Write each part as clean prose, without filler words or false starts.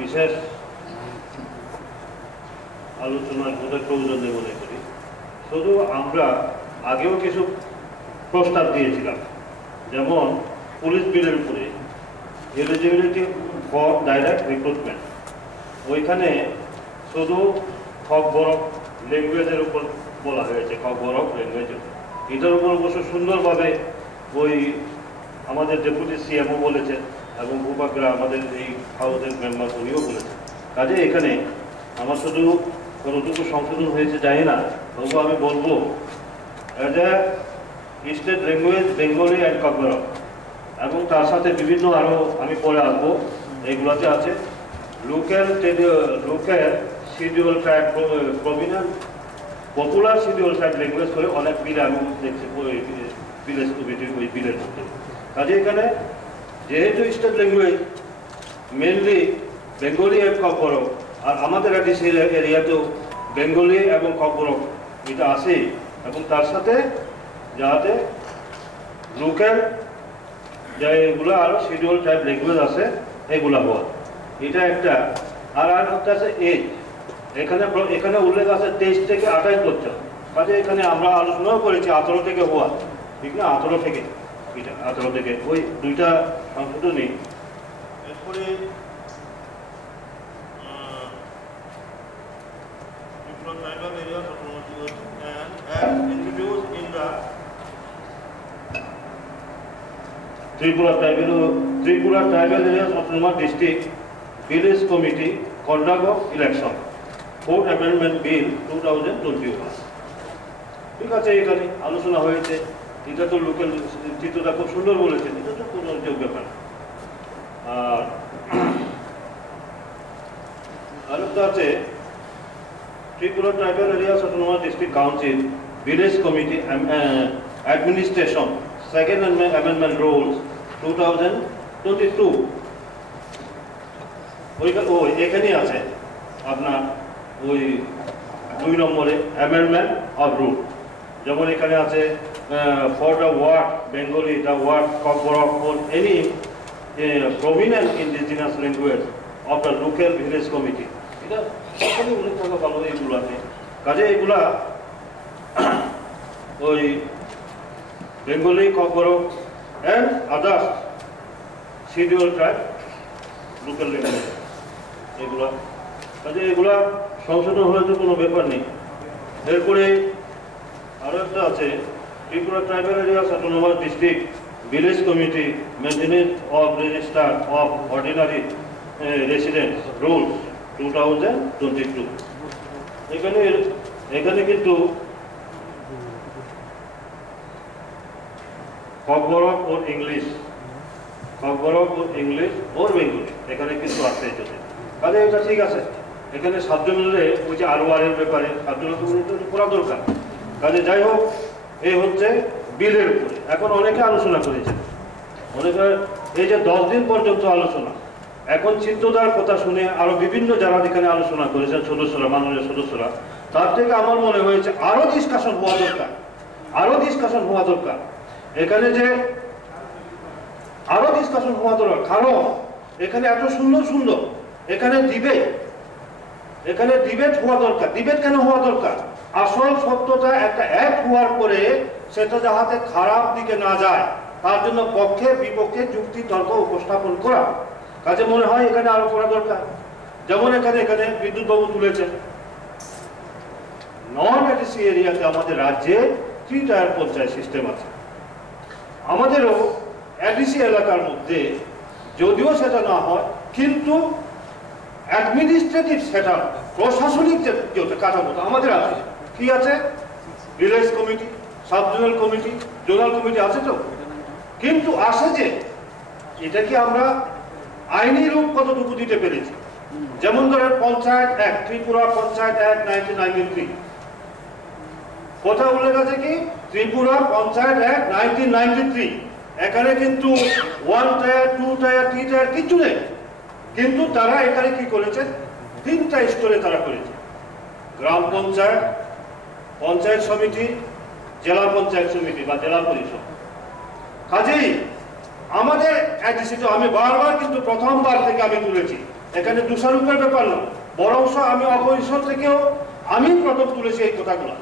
বিশেষ আলোচনার বোধহয় প্রয়োজন নেই মনে করি। শুধু আমরা আগেও কিছু প্রস্তাব দিয়েছিলাম, যেমন পুলিশ বিলের উপরে এলিজিবিলিটি ফর ডাইরেক্ট রিক্রুটমেন্ট, ওইখানে শুধু খবর ল্যাঙ্গুয়েজের উপর বলা হয়েছে, খবর ল্যাঙ্গুয়েজের। এটার উপর অবশ্য সুন্দরভাবে ওই আমাদের ডেপুটি সিএমও বলেছেন এবং ভূপাকরা আমাদের এই হাউসের মেম্বার উনিও বলেছেন। কাজে এখানে আমার শুধু কতটুকু সংশোধন হয়েছে জানি না, তবু আমি বলবো as a state language Bengali and Kokborok, এবং তার সাথে বিভিন্ন আরও আমি পরে আসবো, এইগুলোতে আছে local schedule tribe prominent popular schedule tribe language করে অনেক বিল আমি দেখছি ভিলেজ কমিটির ওই বিলের মধ্যে। কাজে এখানে যেহেতু স্টেট ল্যাঙ্গুয়েজ মেনলি বেঙ্গলি এবং ককবরক, আর আমাদের সেই এরিয়াতেও বেঙ্গলি এবং ককবরক এটা আছে, এবং তার সাথে যাতে লোকাল যেগুলো আরও শিডিউল ট্রাইব ল্যাঙ্গুয়েজ আছে এগুলো হওয়া, এটা একটা। আর হচ্ছে আছে এজ, এখানে উল্লেখ আছে 23 থেকে 28 বছর। কাজে এখানে আমরা আলোচনাও করেছি 18 থেকে হওয়া, ঠিক না? 18 থেকে, এটা 18 থেকে ওই দুইটা সংশোধনী। এরপরে tribal areas of and as introduced in the Tripura Tribal Areas Autonomous District Village Committee Conduct of Election 4th Amendment Bill 2021। ঠিক আছে, এখানে আলোচনা হয়েছে। এটা তো লোকাল চিত্রটা খুব সুন্দর বলেছেন, এটা তো কোনো ব্যাপার। আর আরেকটা আছে Tripura Tribal Areas Autonomous District Council Village Committee Administration Second Amendment Rules 2022। এখানে আছে আপনার ওই 2 নম্বরে অ্যামেন্ডমেন্ট অফ রুল, যেমন এখানে আছে for the word Bengali, the word Kokborok for any prominent indigenous language of the local village committee. এটা সকলে উল্লেখ থাকা ভালো এইগুলাতে। কাজে এগুলা ওই Bengali, Kokborok and others schedule tribe local language এগুলা। কাজে এগুলা সংশোধন হলে তো কোনো ব্যাপার নেই। এরপরে আরও একটা আছে Tripura tribal areas autonomous district village committee maintenance of register of ordinary resident rules 2022। এখানে কিন্তু ককবরক ও ইংলিশ ওর বেঙ্গলি এখানে কিন্তু আছে। কাজে এটা ঠিক আছে। এখানে শব্দ মিললে ওই যে আরওয়ারের ব্যাপারে শব্দ করা দরকার। কাজে যাই হোক, এই হচ্ছে বিলের উপরে। এখন অনেকে আলোচনা করেছে, অনেকে এই যে 10 দিন পর্যন্ত আলোচনা, এখন চিত্রদার কথা শুনে আরো বিভিন্ন যারা এখানে আলোচনা করেছেন সদস্যরা, মাননীয় সদস্যরা, তার থেকে আমার মনে হয়েছে আরো ডিসকাশন হওয়া দরকার। এখানে যে আরো ডিসকাশন হওয়া দরকার, কারণ এখানে এত সুন্দর এখানে ডিবেট হওয়া দরকার। ডিবেট কেন হওয়া দরকার? আসল সত্যটা একটা অ্যাক্ট হওয়ার পরে সেটা যাহাতে খারাপ দিকে না যায়, তার জন্য পক্ষে বিপক্ষে যুক্তি তর্ক উপস্থাপন করা। কাজে মনে হয় এখানে আরো করা দরকার। যেমন এখানে বিদ্যুৎ বাবু তুলেছেন, নন এডিসি এরিয়াতে আমাদের রাজ্যে 3 টায়ার পঞ্চায়েত সিস্টেম আছে। আমাদেরও এডিসি এলাকার মধ্যে যদিও সেটা না হয়, কিন্তু অ্যাডমিনিস্ট্রেটিভ সেটআপ, প্রশাসনিক যে কাঠামোটা আমাদের আছে। কি আছে? Village committee, sub zonal committee, zonal committee আছে তো, কিন্তু আসে যে এটা কি আমরা আইনি রূপ কতটুকু দিতে পেরেছি? যেমন ধরেন পঞ্চায়েত অ্যাক্ট, ত্রিপুরা পঞ্চায়েত অ্যাক্ট 1993 কথা উল্লেখ আছে কি? ত্রিপুরা পঞ্চায়েত অ্যাক্ট 1993। এখানে কিন্তু 1 টায়ার, 2 টায়ার, 3 টায়ার কিছু নেই, কিন্তু তারা এখানে কি করেছে? 3টা স্তরে তারা করেছে: গ্রাম পঞ্চায়েত, পঞ্চায়েত সমিতি, জেলা পঞ্চায়েত সমিতি বা জেলা পরিষদ। কাজেই আমাদের এডিসিতে আমি বারবার কিন্তু প্রথমবার থেকে আমি তুলেছি এখানে দোষারোপের ব্যাপার না, বরং আমি অপোজিশন থেকেও আমি প্রথম তুলেছি এই কথাগুলো।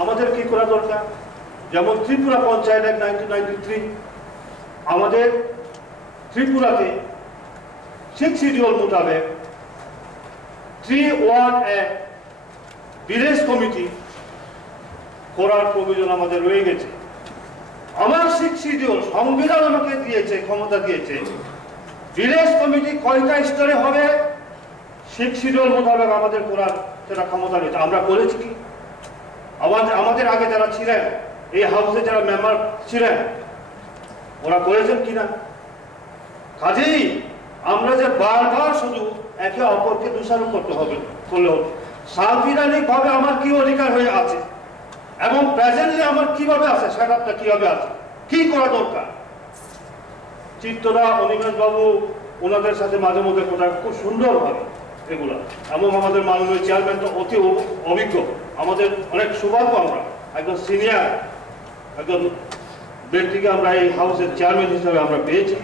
আমাদের কি করা দরকার? যেমন ত্রিপুরা পঞ্চায়েত অ্যাক্ট 1993, আমাদের ত্রিপুরাতে 6 শিডিউল মোতাবেক 3(1)(a) ভিলেজ কমিটি করার প্রয়োজন আমাদের রয়ে গেছে। আমার 6 শিডিউল সংবিধান আমাকে দিয়েছে, ক্ষমতা দিয়েছে, ভিলেজ কমিটি কয়টা স্তরে হবে 6 শিডিউল মোতাবেক আমাদের করার সেটা ক্ষমতা রয়েছে। আমরা করেছি কি? আমাদের আগে যারা ছিলেন, এই হাউসে যারা মেম্বার ছিলেন, ওরা করেছেন কিনা? কাজেই আমরা যে বারবার শুধু একে অপরকে দোষারোপ করতে হবে, করলে হবে। সাংবিধানিক ভাবে আমার কি অধিকার হয়ে আছে এবং প্রেজেন্টলি আমার কিভাবে আছে, সেটআপটা কিভাবে আছে, কি করা দরকার। চিত্তরা, অনিমেষ বাবু, ওনাদের সাথে মাঝে মধ্যে কথা খুব সুন্দর ভাবে এগুলা, এবং আমাদের মাননীয় চেয়ারম্যান তো অতি অভিজ্ঞ, আমাদের অনেক সৌভাগ্য, আমরা একজন সিনিয়র একজন ব্যক্তিকে আমরা এই হাউসের চেয়ারম্যান হিসেবে আমরা পেয়েছি।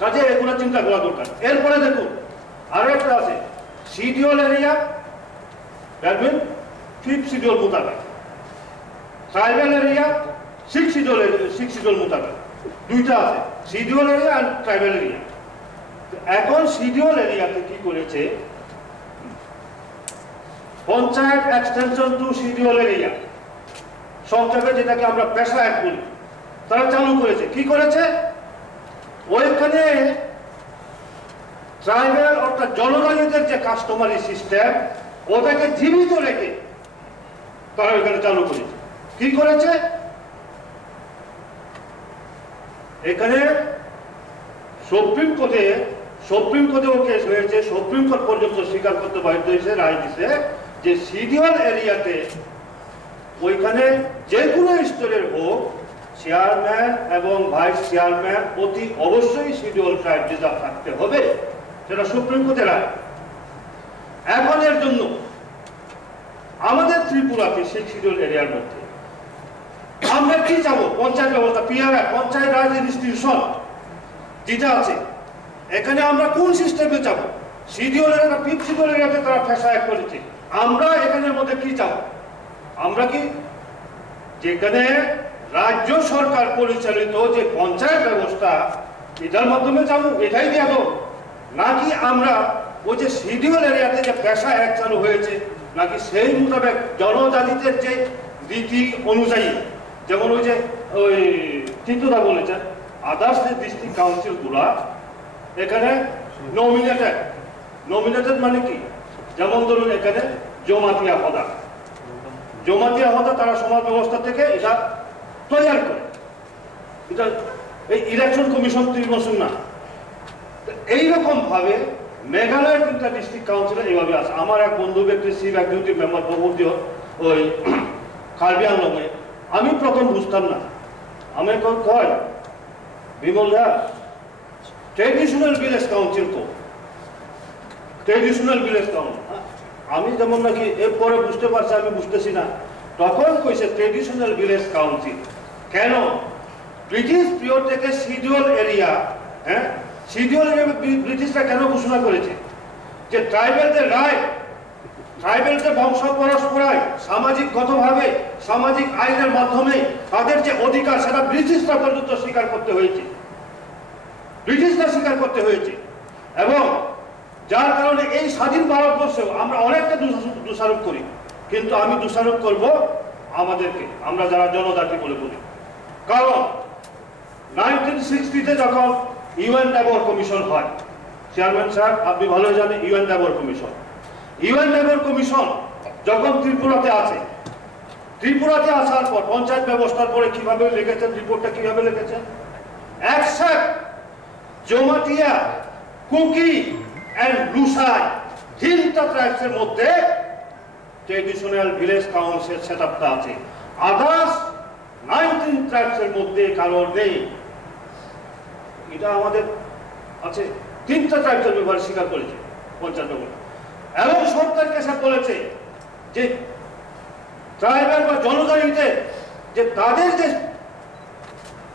কাজে এগুলো চিন্তা করা দরকার। এরপরে দেখুন আরো একটা আছে, schedule area, that mean 5th schedule মোতাবেক, ট্রাইবাল এরিয়া 6 শিডিউল মোতাবেক, দুইটা আছে, শিডিউল এরিয়া আর ট্রাইবাল এরিয়া। এখন শিডিউল এরিয়াতে কি করেছে, panchayat extension to schedule area, সংক্ষেপে যেটাকে আমরা পেশা অ্যাক্ট বলি, তারা চালু করেছে। কি করেছে? ওইখানে ট্রাইবাল অর্থাৎ জনজাতিদের যে কাস্টমারি সিস্টেম, ওটাকে জীবিত রেখে তারা ওইখানে চালু করেছে। কি করেছে? এখানে সুপ্রিম কোর্টেও কেস হয়েছে, সুপ্রিম কোর্ট পর্যন্ত স্বীকার করতে বাধ্য হয়েছে, রায় দিছে যে শিডিউল এরিয়াতে ওইখানে যে কোনো স্তরের হোক, চেয়ারম্যান এবং ভাইস চেয়ারম্যান অতি অবশ্যই শিডিউল ট্রাইব রিজার্ভ থাকতে হবে, সেটা সুপ্রিম কোর্টের রায়। এখন এর জন্য আমাদের ত্রিপুরাতে 6 শিডিউল এরিয়ার মধ্যে আমরা কি চাবো? পঞ্চায়েত ব্যবস্থা, পিআরআর, পঞ্চায়েত রাজ ইনস্টিটিউশন যেটা আছে, এখানে আমরা কোন সিস্টেমে চাবো? শিডিউল এরিয়া, 5th শিডিউল এরিয়াতে তারা ফেসা এক করেছে, আমরা এখানের মধ্যে কি চাবো? আমরা কি যেখানে রাজ্য সরকার পরিচালিত যে পঞ্চায়েত ব্যবস্থা, এটার মাধ্যমে যাবো, এটাই দেব, নাকি আমরা ওই যে শিডিউল এরিয়াতে যে পেশা এক চালু হয়েছে, নাকি সেই মোতাবেক জনজাতিদের যে রীতি অনুযায়ী, যেমন ওই যে ওই চিত্তদা বলেছেন, আদার্স যে ডিস্ট্রিক্ট কাউন্সিল গুলা এখানে নমিনেটেড মানে কি? যেমন ধরুন এখানে জমাতিয়া হদা তারা সমাজ ব্যবস্থা থেকে এটা তৈরি করে, এটা এই ইলেকশন কমিশন নির্বাচন না। এইরকম ভাবে মেঘালয়ের 3টা ডিস্ট্রিক্ট কাউন্সিলে এইভাবে আছে। আমার এক বন্ধু ব্যক্তি চিফ এক্সিকিউটিভ মেম্বার প্রবর্তীয় ওই কার্বি আংলংয়ে, আমি প্রথম বুঝতাম না, আমি এখন কয় বিমল দা ট্রেডিশনাল ভিলেজ কাউন্সিল তো ট্রেডিশনাল ভিলেজ কাউন্সিল, আমি যেমন নাকি এরপরে বুঝতে পারছি, আমি বুঝতেছি না, তখন কইছে ট্রেডিশনাল ভিলেজ কাউন্সিল। কেন? ব্রিটিশ পিরিয়ড থেকে শিডিউল এরিয়া, হ্যাঁ, শিডিউল এরিয়া ব্রিটিশরা কেন ঘোষণা করেছে যে ট্রাইবেলদের রাইট, ট্রাইবেলদের বংশ পরস্পরায় সামাজিকগতভাবে সামাজিক আইনের মাধ্যমে তাদের যে অধিকার, সেটা ব্রিটিশরা পর্যন্ত স্বীকার করতে হয়েছে, এবং যার কারণে এই স্বাধীন ভারতবর্ষেও আমরা অনেকটা দোষারোপ করি, কিন্তু আমি দোষারোপ করব আমাদেরকে, আমরা যারা জনজাতি বলে বলি। কারণ 1960-তে যখন ইউএন ডাবর কমিশন হয়, চেয়ারম্যান স্যার আপনি ভালো জানেন ইউএন ডাবর কমিশন যখন ত্রিপুরাতে আসার পর পঞ্চায়েত ব্যবস্থার পরে কিভাবে লিখেছেন, রিপোর্টটা কিভাবে লিখেছেন, অ্যাকসেপ্ট জমাতিয়া, কুকি এন্ড লুসাই, 3টা ট্রাইবসের মধ্যে ট্রেডিশনাল ভিলেজ কাউন্সিল সেটআপটা আছে, আদার্স 19 ট্রাইবসের মধ্যে কারোর নেই। এটা আমাদের আছে, 3টা ট্রাইবসের ব্যাপারে স্বীকার করেছে পঞ্চায়েত ব্যবস্থা, এবং সরকার কেসে বলেছে যে ট্রাইবাল বা জনজাতিদের যে তাদের যে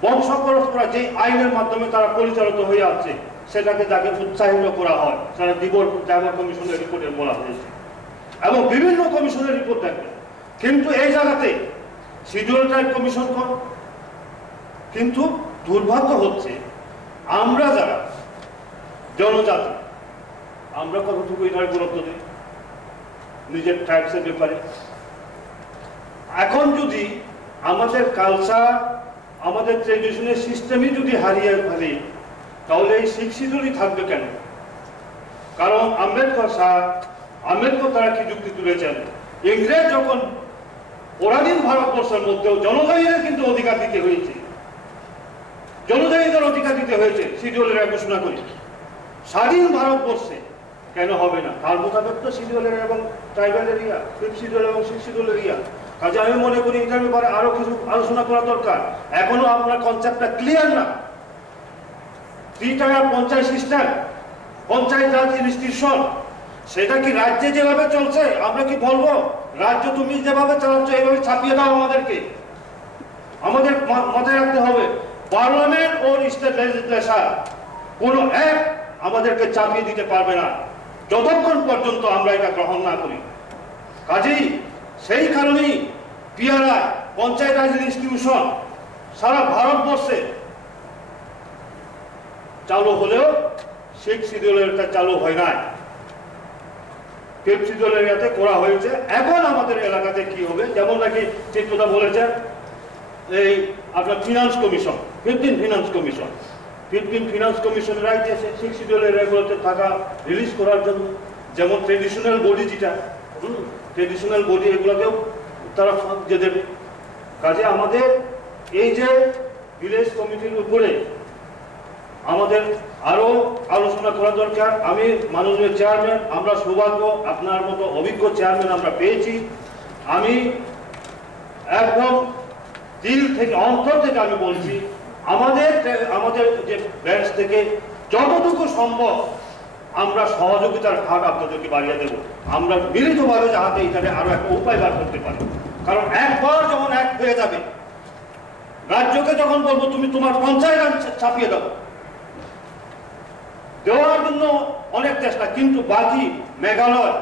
বংশ পরস্পরা যে আইনের মাধ্যমে তারা পরিচালিত হয়ে আছে, সেটাকে তাকে উৎসাহিত করা হয়। সারা জাগর কমিশনের রিপোর্টে বলা হয়েছে এবং বিভিন্ন কমিশনের রিপোর্ট থাকবে। কিন্তু এই জায়গাতে শিডিউল ট্রাইব কমিশন করো। কিন্তু দুর্ভাগ্য হচ্ছে আমরা যারা জনজাতি আমরা কতটুকু এটার গুরুত্ব দিই নিজের ট্রাইবসের ব্যাপারে। এখন যদি আমাদের কালচার আমাদের ট্রেডিশনের সিস্টেমই যদি হারিয়ে ফেলি তাহলে এই শিখ শিডিউলই থাকবে কেন? কারণ আম্বেদকর তারা কি যুক্তি তুলেছেন, ইংরেজ যখন পরাধীন ভারতবর্ষের মধ্যেও জনজাতিদের কিন্তু অধিকার দিতে হয়েছে, জনজাতিদের অধিকার দিতে হয়েছে শিডিউলের ঘোষণা করে। স্বাধীন ভারতবর্ষে কেন হবে না? তার মোতাবেক তো শিডিউলের এবং ট্রাইবাল এরিয়া, ফিফথ শিডিউল এবং সিক্স শিডিউল এরিয়া। কাজে আমি মনে করি এটার ব্যাপারে আরো কিছু আলোচনা করা দরকার। এখনো আপনার কনসেপ্টটা ক্লিয়ার না। 3 টায়ার পঞ্চায়েত সিস্টেম, পঞ্চায়েত রাজ ইনস্টিটিউশন, সেটা কি রাজ্যে যেভাবে চলছে আমরা কি বলবো রাজ্য তুমি যেভাবে চালাচ্ছ এইভাবে ছাপিয়ে দাও আমাদেরকে? আমাদের মাথায় রাখতে হবে পার্লামেন্ট ও স্টেট লেজিসলেচার কোনো এক আমাদেরকে চাপিয়ে দিতে পারবে না যতক্ষণ পর্যন্ত আমরা এটা গ্রহণ না করি। কাজেই সেই কারণেই পিআরআই পঞ্চায়েত রাজ ইনস্টিটিউশন সারা ভারতবর্ষে চালু হলেও শিখ শিডিউলের চালু হয় নাই, ফিফথ শিডিউলের এরিয়াতে করা হয়েছে। এখন আমাদের এলাকাতে কি হবে, যেমন নাকি চিত্রদা বলেছেন এই আপনার ফিনান্স কমিশন, 15 ফিনান্স কমিশনের রাইট আছে সিক্স শিডিউলের এরিয়াগুলোতে টাকা রিলিজ করার জন্য। যেমন ট্রেডিশনাল বডি যেটা ট্রেডিশনাল বডি এগুলোকেও তারা যে দেবে। কাজে আমাদের এই যে ভিলেজ কমিটির উপরে আমাদের আরো আলোচনা করা দরকার। আমি মাননীয় চেয়ারম্যান, আমরা সৌভাগ্য আপনার মতো অভিজ্ঞ চেয়ারম্যান আমরা পেয়েছি। আমি একদম দিল থেকে অন্তর থেকে আমি বলছি আমাদের যে ব্যাংক থেকে যতটুকু সম্ভব আমরা সহযোগিতার হাত আপনাদেরকে বাড়িয়ে দেব। আমরা মিলিতভাবে যাতে এখানে আরো একটা উপায় বার করতে পারি। কারণ একবার যখন এক হয়ে যাবে, রাজ্যকে যখন বলবো তুমি তোমার পঞ্চায়েত ছাপিয়ে দাও, দেওয়ার জন্য অনেক চেষ্টা, কিন্তু বাকি মেঘালয়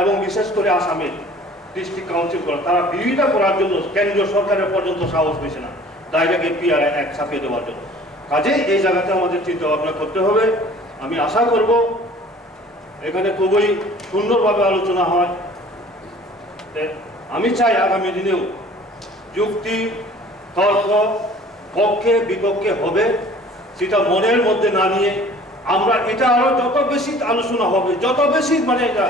এবং বিশেষ করে আসামে ডিস্ট্রিক্ট কাউন্সিল করা তারা বিরোধিতা করার জন্য কেন্দ্রীয় সরকারের পর্যন্ত সাহস পেয়েছে না ডাইরেক্ট পিআরআই এক ছাপিয়ে দেওয়ার জন্য। কাজে এই জায়গাতে আমাদের চিন্তা ভাবনা করতে হবে। আমি আশা করব এখানে খুবই সুন্দরভাবে আলোচনা হয়। আমি চাই আগামী দিনেও যুক্তি তর্ক পক্ষে বিপক্ষে হবে, সেটা মনের মধ্যে না নিয়ে আমরা এটা আরো যত বেশি আলোচনা হবে, যত বেশি মানে এটা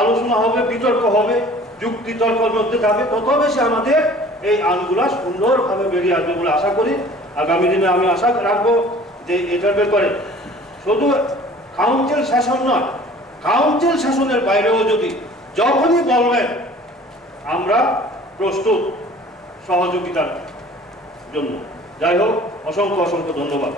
আলোচনা হবে, বিতর্ক হবে, যুক্তি তর্কের মধ্যে যাবে, তত বেশি আমাদের এই আইনগুলা সুন্দরভাবে বেরিয়ে আসবে বলে আশা করি। আগামী দিনে আমি আশা রাখবো যে এটার ব্যাপারে শুধু কাউন্সিল শাসন নয়, কাউন্সিল শাসনের বাইরেও যদি যখনই বলবেন আমরা প্রস্তুত সহযোগিতার জন্য। যাই হোক, অসংখ্য অসংখ্য ধন্যবাদ।